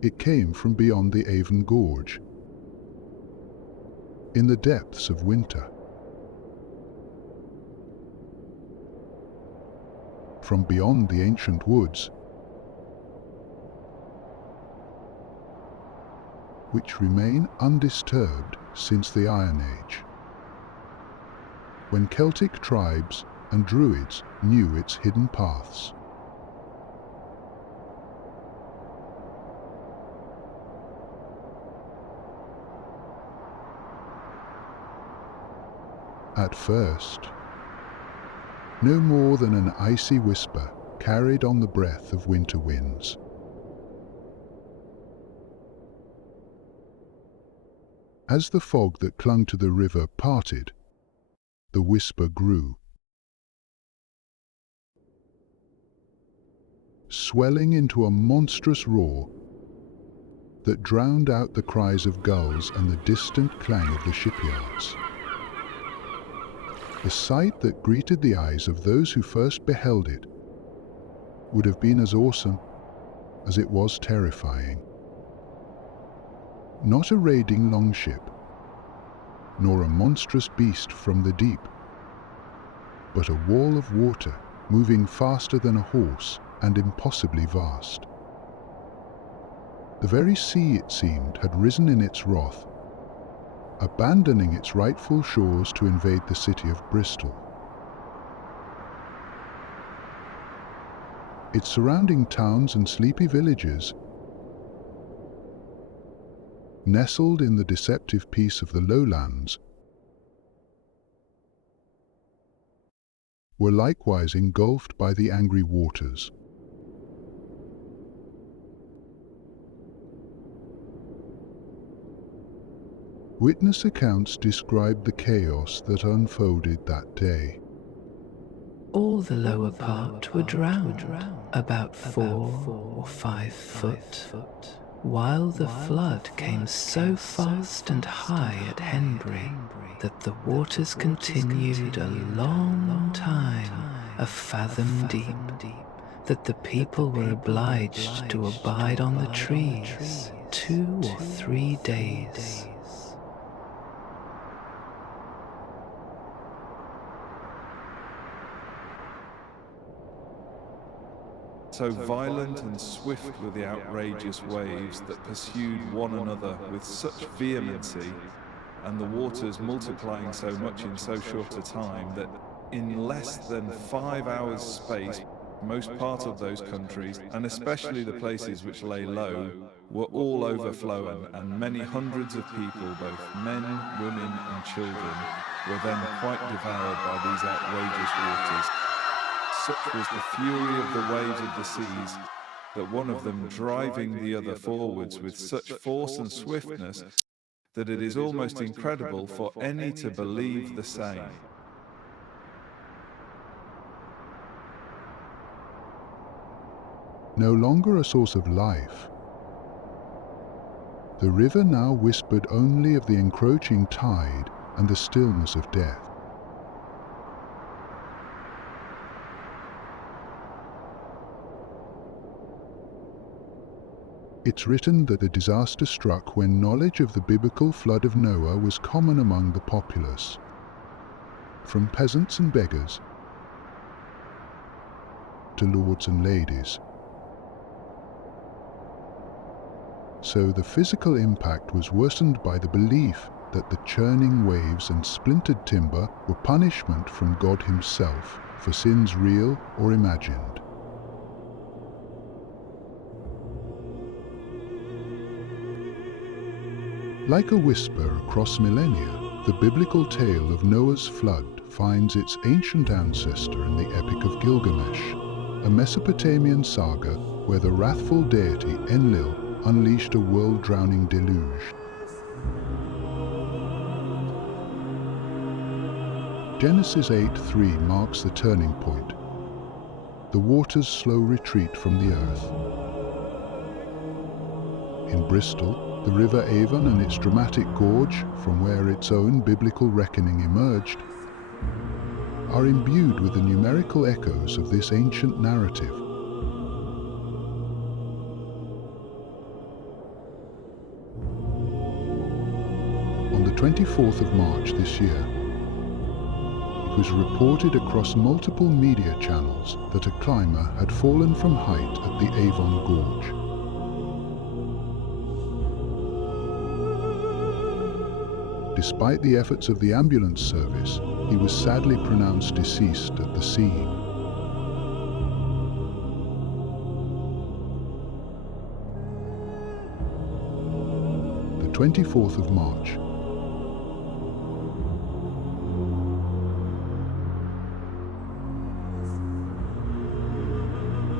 It came from beyond the Avon Gorge, in the depths of winter. From beyond the ancient woods, which remain undisturbed since the Iron Age, when Celtic tribes and Druids knew its hidden paths. At first, no more than an icy whisper carried on the breath of winter winds. As the fog that clung to the river parted, the whisper grew, swelling into a monstrous roar that drowned out the cries of gulls and the distant clang of the shipyards. The sight that greeted the eyes of those who first beheld it would have been as awesome as it was terrifying. Not a raiding longship, nor a monstrous beast from the deep, but a wall of water moving faster than a horse and impossibly vast. The very sea, it seemed, had risen in its wrath, abandoning its rightful shores to invade the city of Bristol. Its surrounding towns and sleepy villages, nestled in the deceptive peace of the lowlands, were likewise engulfed by the angry waters. Witness accounts describe the chaos that unfolded that day. All the lower part were drowned, about 4 or 5 foot, while the flood came so fast and high at Henbury that the waters continued a long time, a fathom deep, that the people were obliged to abide on the trees 2 or 3 days. So violent and swift were the outrageous waves that pursued one another with such vehemency, and the waters multiplying so much in so short a time, that in less than 5 hours' space, most part of those countries, and especially the places which lay low, were all overflowing, and many hundreds of people, both men, women, and children, were then quite devoured by these outrageous waters. Such was the fury of the waves of the seas, that one of them driving the other forwards with such force and swiftness, that it is almost incredible for any to believe the same. No longer a source of life, the river now whispered only of the encroaching tide and the stillness of death. It's written that the disaster struck when knowledge of the biblical flood of Noah was common among the populace, from peasants and beggars to lords and ladies. So the physical impact was worsened by the belief that the churning waves and splintered timber were punishment from God Himself for sins real or imagined. Like a whisper across millennia, the biblical tale of Noah's flood finds its ancient ancestor in the Epic of Gilgamesh, a Mesopotamian saga where the wrathful deity Enlil unleashed a world-drowning deluge. Genesis 8:3 marks the turning point, the water's slow retreat from the earth. In Bristol, the River Avon and its dramatic gorge, from where its own biblical reckoning emerged, are imbued with the numerical echoes of this ancient narrative. 24th of March this year, it was reported across multiple media channels that a climber had fallen from height at the Avon Gorge. Despite the efforts of the ambulance service, he was sadly pronounced deceased at the scene. The 24th of March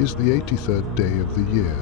is the 83rd day of the year.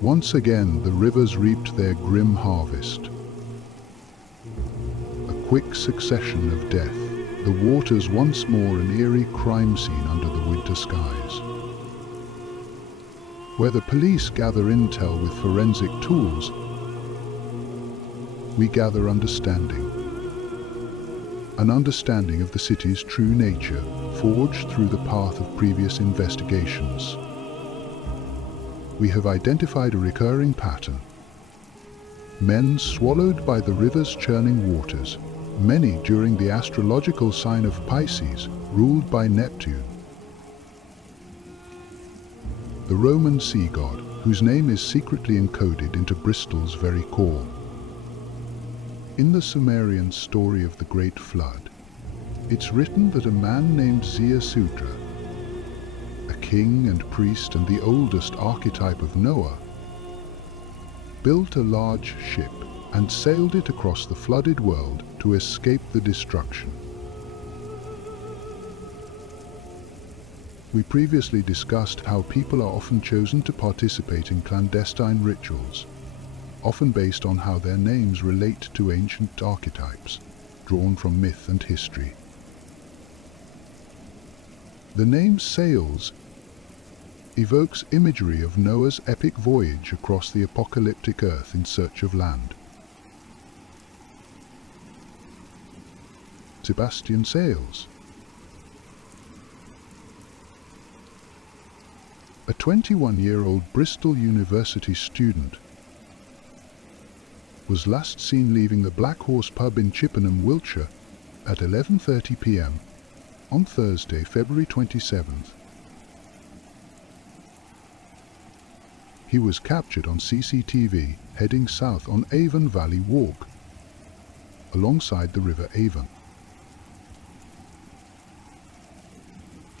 Once again, the rivers reaped their grim harvest. A quick succession of death, the waters once more an eerie crime scene under the winter skies. Where the police gather intel with forensic tools, we gather understanding. An understanding of the city's true nature, forged through the path of previous investigations. We have identified a recurring pattern. Men swallowed by the river's churning waters, many during the astrological sign of Pisces, ruled by Neptune. The Roman sea god, whose name is secretly encoded into Bristol's very core. In the Sumerian story of the Great Flood, it's written that a man named Ziusudra, king and priest and the oldest archetype of Noah, built a large ship and sailed it across the flooded world to escape the destruction. We previously discussed how people are often chosen to participate in clandestine rituals, often based on how their names relate to ancient archetypes, drawn from myth and history. The name Sails evokes imagery of Noah's epic voyage across the apocalyptic earth in search of land. Sebastian Sails. A 21-year-old Bristol University student was last seen leaving the Black Horse pub in Chippenham, Wiltshire at 11:30 p.m. on Thursday, February 27th. He was captured on CCTV heading south on Avon Valley Walk, alongside the River Avon.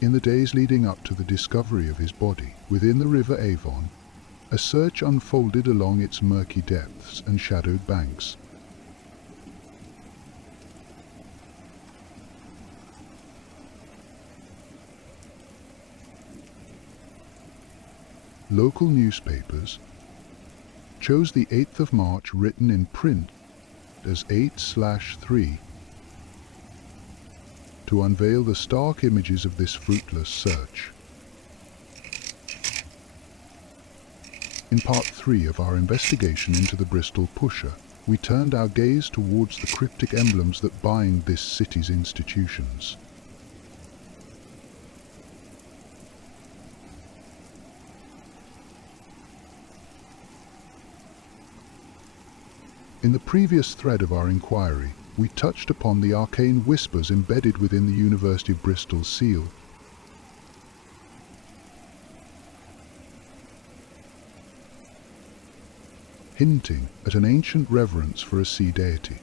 In the days leading up to the discovery of his body within the River Avon, a search unfolded along its murky depths and shadowed banks. Local newspapers chose the 8th of March written in print as 8/3 to unveil the stark images of this fruitless search. In part 3 of our investigation into the Bristol pusher, we turned our gaze towards the cryptic emblems that bind this city's institutions. In the previous thread of our inquiry, we touched upon the arcane whispers embedded within the University of Bristol's seal. Hinting at an ancient reverence for a sea deity.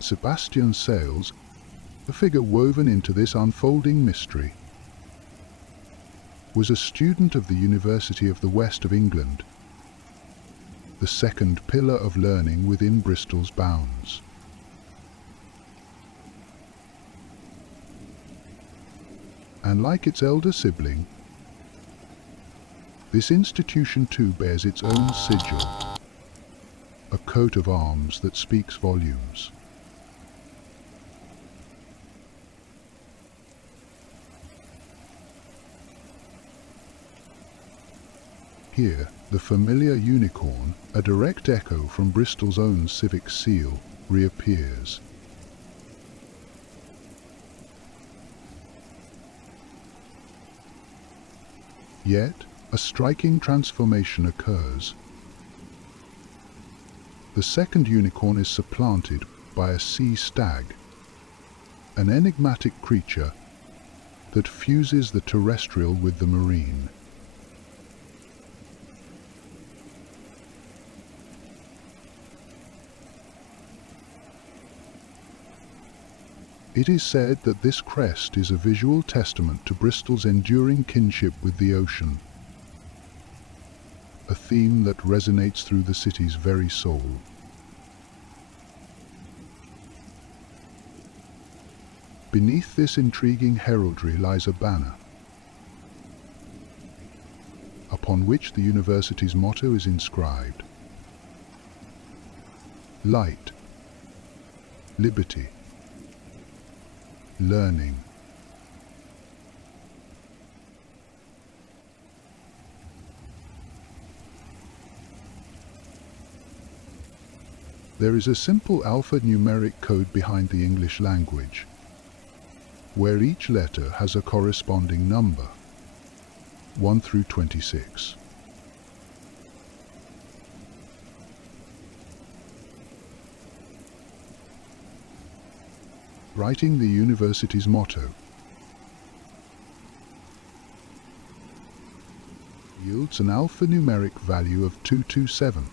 Sebastian Sails, a figure woven into this unfolding mystery, was a student of the University of the West of England, the second pillar of learning within Bristol's bounds. And like its elder sibling, this institution too bears its own sigil, a coat of arms that speaks volumes. Here, the familiar unicorn, a direct echo from Bristol's own civic seal, reappears. Yet, a striking transformation occurs. The second unicorn is supplanted by a sea stag, an enigmatic creature that fuses the terrestrial with the marine. It is said that this crest is a visual testament to Bristol's enduring kinship with the ocean, a theme that resonates through the city's very soul. Beneath this intriguing heraldry lies a banner, upon which the university's motto is inscribed: Light, Liberty, Learning. There is a simple alphanumeric code behind the English language, where each letter has a corresponding number, 1 through 26. Writing the university's motto yields an alphanumeric value of 227.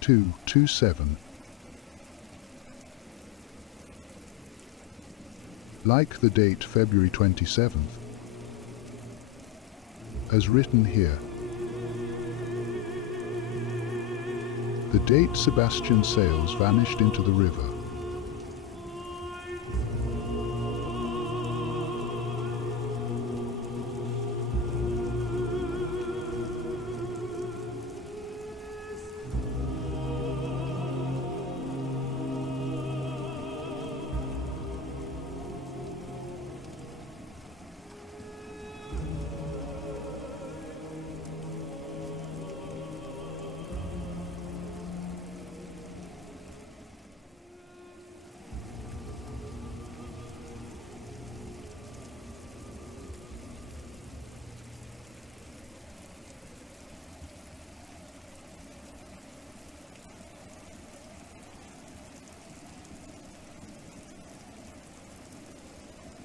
227. Like the date February 27th, as written here. The date Sebastian's sails vanished into the river.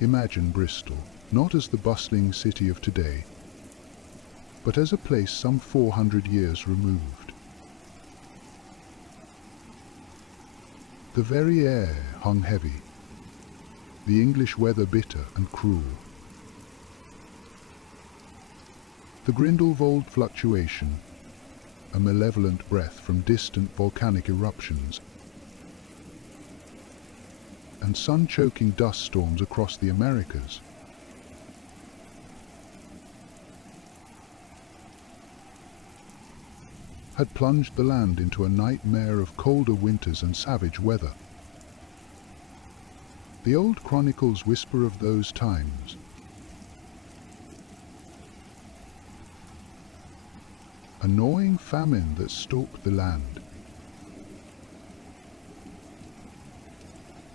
Imagine Bristol, not as the bustling city of today, but as a place some 400 years removed. The very air hung heavy, the English weather bitter and cruel. The Grindelwald fluctuation, a malevolent breath from distant volcanic eruptions, and sun-choking dust storms across the Americas. Had plunged the land into a nightmare of colder winters and savage weather. The old chronicles whisper of those times. A gnawing famine that stalked the land.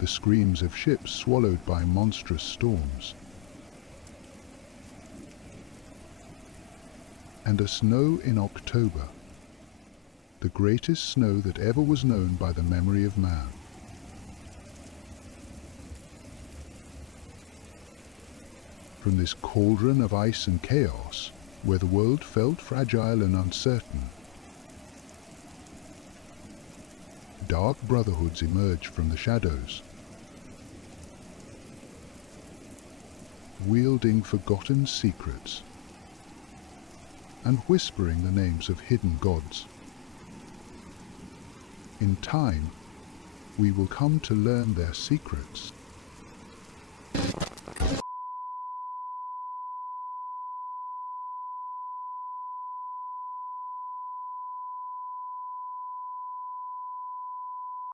The screams of ships swallowed by monstrous storms. And a snow in October, the greatest snow that ever was known by the memory of man. From this cauldron of ice and chaos, where the world felt fragile and uncertain, dark brotherhoods emerged from the shadows, wielding forgotten secrets and whispering the names of hidden gods. In time, we will come to learn their secrets